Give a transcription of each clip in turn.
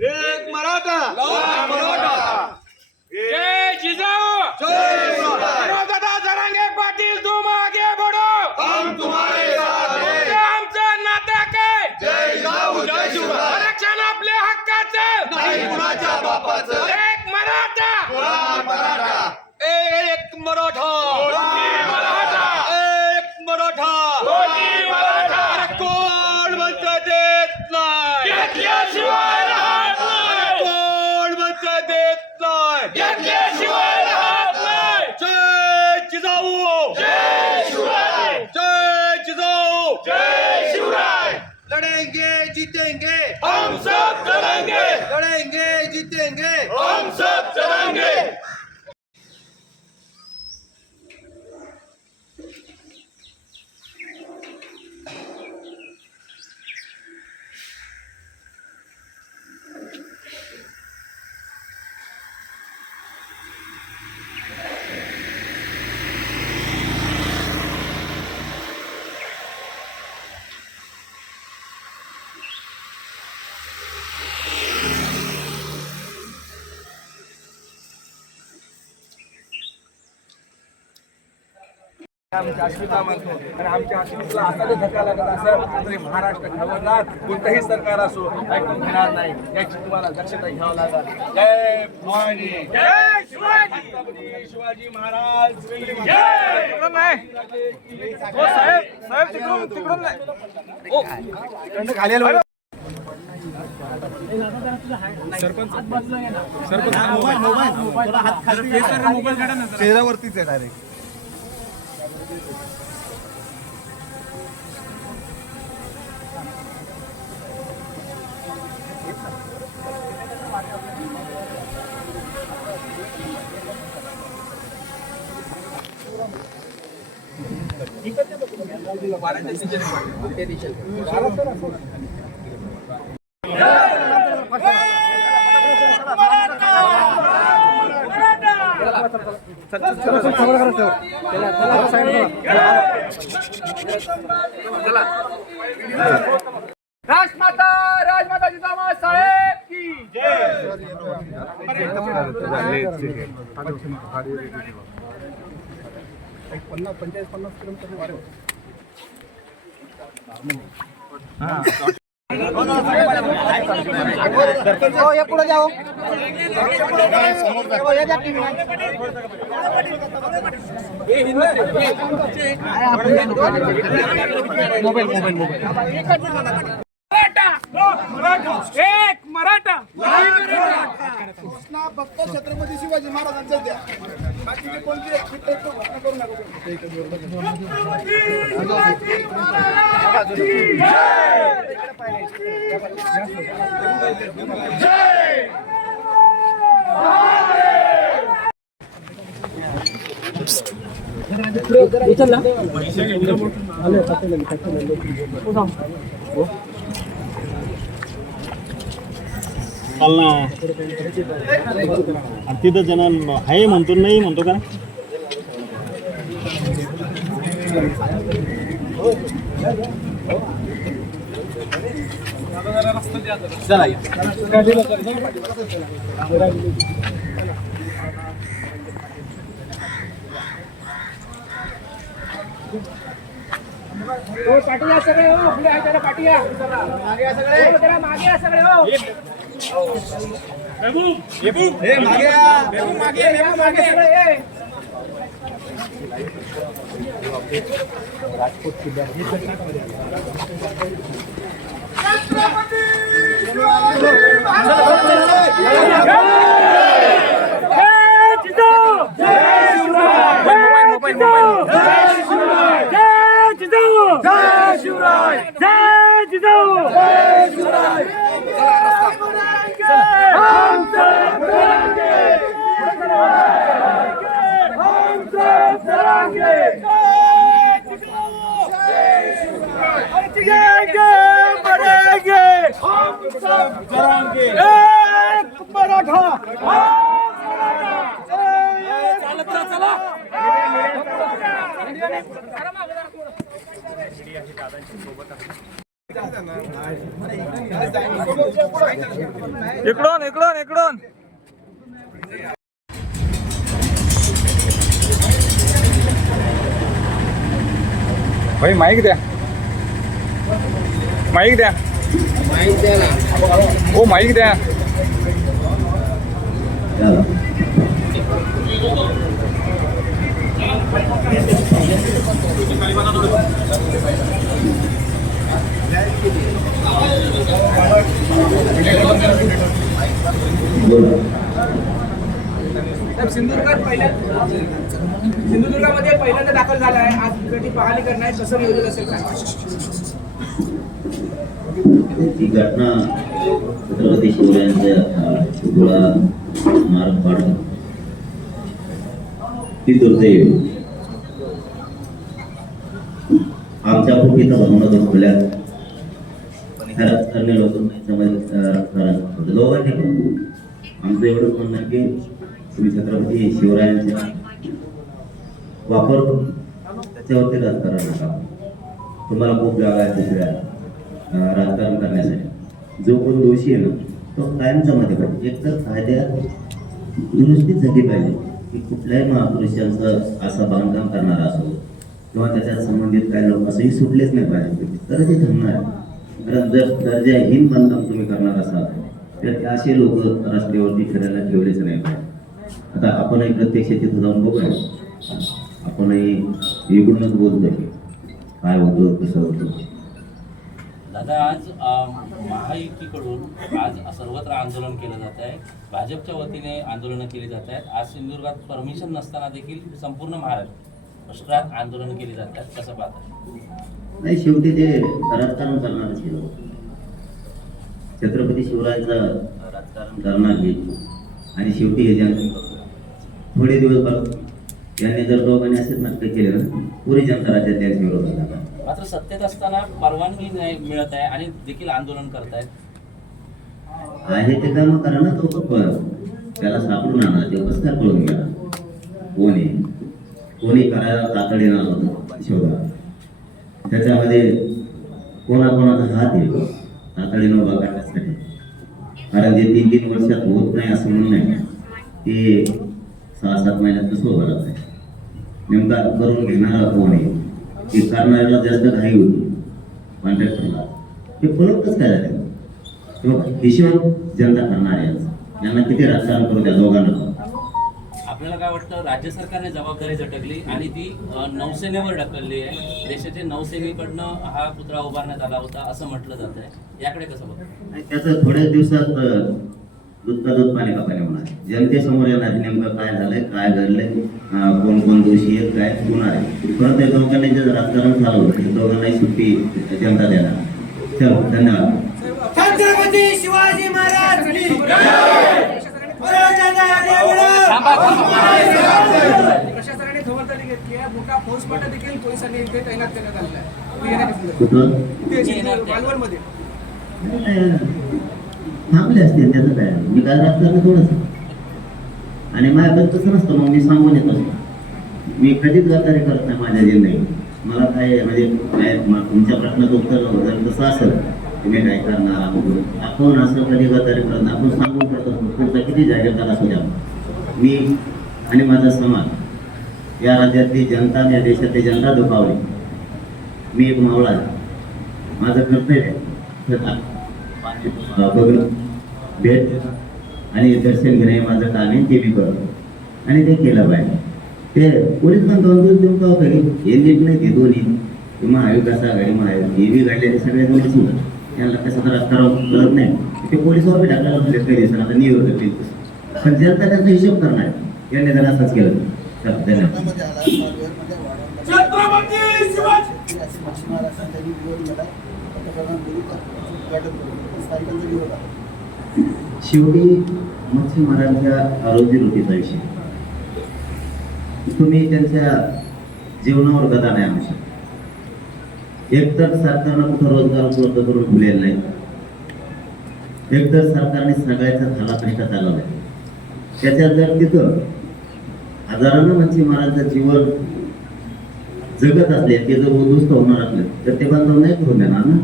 एक मराठा जय जिजाऊ जय शिवराय। दादा जरांगे पाटील तुम आगे बढ़ो हम तुम्हारे साथ हैं। आमचं नातं काय जय जिजाऊ जय शिवराय। आरक्षण आपल्या हक्काचं नाही कुणाच्या बापाचं। एक मराठा कोण मराठा एक मराठा एक मराठा अरे कोण म्हणतं देत नाही घेतल्याशिवाय राहत नाही कोण म्हणतं देत नाही घेतल्याशिवाय राहत नाही जय जिजाऊ जय शिवराय जय जिजाऊ जय शिवराय। लड़ेंगे जीतेंगे हम सब चलेंगे लड़ेंगे जीतेंगे हम सब चलेंगे। आमची अस्मिता म्हणतो आणि आमच्या अस्मितेला असा जर धक्का लागत असेल तरी महाराष्ट्र खबरदार कोणतंही सरकार असो ऐकून घेणार नाही याची तुम्हाला दक्षता घ्यावं लागेल। जय भवानी जय शिवाजी छत्रपती शिवाजी महाराज की जय तिकडून नाही हो साहेब साहेब तिकडून नाही हो तिकडनं खाली आलो चेहऱ्यावरतीच आहे डायरेक्ट राजमाता जिजाऊ साहेब की पुढे जाओ एक मराठा घोषणा फक्त छत्रपती शिवाजी महाराजांच्या द्या बाकीचे कोणते घोषणा करू चालना तिथं जण आहे म्हणतो नाही म्हणतो का चला पाठी या सगळे हो पुढे आहे त्याला पाठी या मागे या सगळे हो त्याला मागे या सगळे हो मागे सगळे इकडून इकडून इकडून भाई माईक द्या माईक द्या हो माईक द्या सिंधुदुर्गामध्ये पहिल्यांदा दाखल झाला आहे. आज त्याची पाहणी करणार कसं नियोजन असेल काय? ही घटना छत्रपती शिवरायांच्या पुतळा मार्ग पाडून ही दुर्दैव आमच्या कुठे भावना दाखवल्या पण ह्या राजकारणी लोकांनी दोघांनी आमचं एवढंच म्हणणं आहे की तुम्ही छत्रपती शिवरायांचा वापर करून त्याच्यावरती राजकारण नका. तुम्हाला खूप जागा आहे दुसऱ्या राजकारण करण्यासाठी. जो कोण दोषी आहे ना तो कायमचा मध्ये पाहिजे. एकतर कायद्यात दुरुस्ती झाली पाहिजे की कुठल्याही महापुरुषांचं असं बांधकाम करणारा असो किंवा त्याच्यात संबंधित काही लोक असंही सुटलेच नाही पाहिजे तर ते जमणार आहे. कारण जर दर्जाहीन बांधकाम तुम्ही करणार असाल तर असे लोक रस्त्यावरती फिरायला ठेवलेच नाही पाहिजे. आता आपणही प्रत्यक्ष तिथं जाऊन बघूया. आपणही इकडूनच बोलतोय काय होतं कसं होतं. दादा आज महायुतीकडून आज सर्वत्र आंदोलन केलं जात आहे. भाजपच्या वतीने आंदोलनं केली जात आहेत. आज सिंधुदुर्गात परमिशन नसताना देखील संपूर्ण महाराष्ट्रात आंदोलन केली जात आहेत. कसं पाहता? नाही शेवटी ते राजकारण करणारच केलं. छत्रपती शिवरायांचं राजकारण करणार हे आणि शेवटी हे जनता थोडे दिवस बघ यांनी जर दोघांनी असेच नाटक केले ना पुरी जनता राज्यात त्यांच्या विरोधात जाणार. मात्र सत्तेत असताना परवानगी नाही मिळत आहे आणि देखील आंदोलन करतायत. आहे ते काम करा ना. तो त्याला सापडून आणा. ते कसं काय पळून गेला कोणी करायला तातडीनं आलं होतं शोधा. त्याच्यामध्ये कोणाकोणाचा हात आहे तातडीनं उभा करण्यासाठी. कारण जे 3-3 वर्षात होत नाही असं म्हणून नाही ते 6-7 महिन्यात कसं उभं राहत आहे. नेमका करून घेणारा कोण आहे ते करणाऱ्याला जास्त घाई होती कॉन्ट्रॅक्टरला. ते फलकच काय झालं किंवा हिशोब जनता करणार आहे. यांना किती राजकारण करू द्या दोघांना. आपल्याला काय वाटतं राज्य सरकारने जबाबदारी झटकली आणि ती नौसेनेवर ढकलली आहे. देशाच्या नौसेनेकडनं हा पुतळा उभारण्यात आला होता असं म्हटलं जात आहे. याकडे कसं बघतो? त्याचं थोड्याच दिवसात दूध का दूध पाणी का पाणी होणार. जनतेसमोर येणार नेमकं काय झालंय काय घडलंय कोण कोण दोषी आहेत काय होणार आहे. परत या दोघांनी जे राजकारण झालं होतं दोघांनाही सुट्टी जनता देणार. चलो धन्यवाद. छत्रपती शिवाजी महाराज प्रशासनाने खबरदारी घेतली आहे. मोठा फौजफाटा देखील पोलिसांनी इथे तैनात करण्यात आलेला आहे. कुठं मालवणमध्ये थांबले असतील त्याचं काय. मी काय राजकारण थोडंच आणि माझ्याकडे तसं नसतं. मग मी सांगून येत असतो. मी कधीच गद्दारी करत नाही माझ्या जिल्ह्यात. मला काय म्हणजे काय तुमच्या प्रश्नाचं उत्तर जर तसं असेल तुम्ही काय करणार आपण असं कधी गद्दारी करत नाही. आपण सांगून करत असतो. पुढचा किती जाहीरदार असू द्या. मी आणि माझा समाज या राज्यातली जनता या देशातली जनता दुखावली. मी एक मावळा आहे. माझं कर्तव्य आहे बघणं भेट आणि दर्शन घेणे माझं काम आहे. ते मी करतो आणि ते केलं पाहिजे. ते पोलीस पण 2 दिवस देऊन का होतं हे नीट नाही. ते दोन्ही महाविकास आघाडी महायुती हे बी घडलेले सगळे दोन्ही त्यांना कसं तर राजकारण कळत नाही. ते पोलिसावर बी टाकायला लागले काही दिवसांना आता निवड होते. पण जनता त्याचा हिशोब करणार यांनी जर असंच केलं. धन्यवाद. शेवटी मच्छीमारांच्या रोजीरोटीचा विषय. तुम्ही त्यांच्या जीवनावर गदा नाही आणू शकता. एकतर सरकारनं कुठं रोजगार उपलब्ध करून ठेवलेला नाही. एकतर सरकारने सगळ्याचा थालापेष्टा चालवलाय. त्याच्यात जर तिथं हजारांना मच्छीमारांचं जीवन जगत असले ते जर उद्ध्वस्त होणार असले तर ते बांधव नाही करून देणार ना.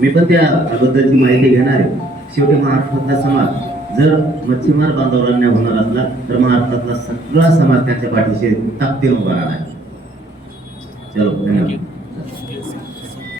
मी पण त्याबद्दलची माहिती घेणार आहे. शेवटी महाराष्ट्रातला समाज जर मच्छीमार बांधवांना अन्याय होणार असला तर महाराष्ट्रातला सगळा समाज त्यांच्या पाठीशी ताकदीने उभा राहणार. चलो, धन्यवाद.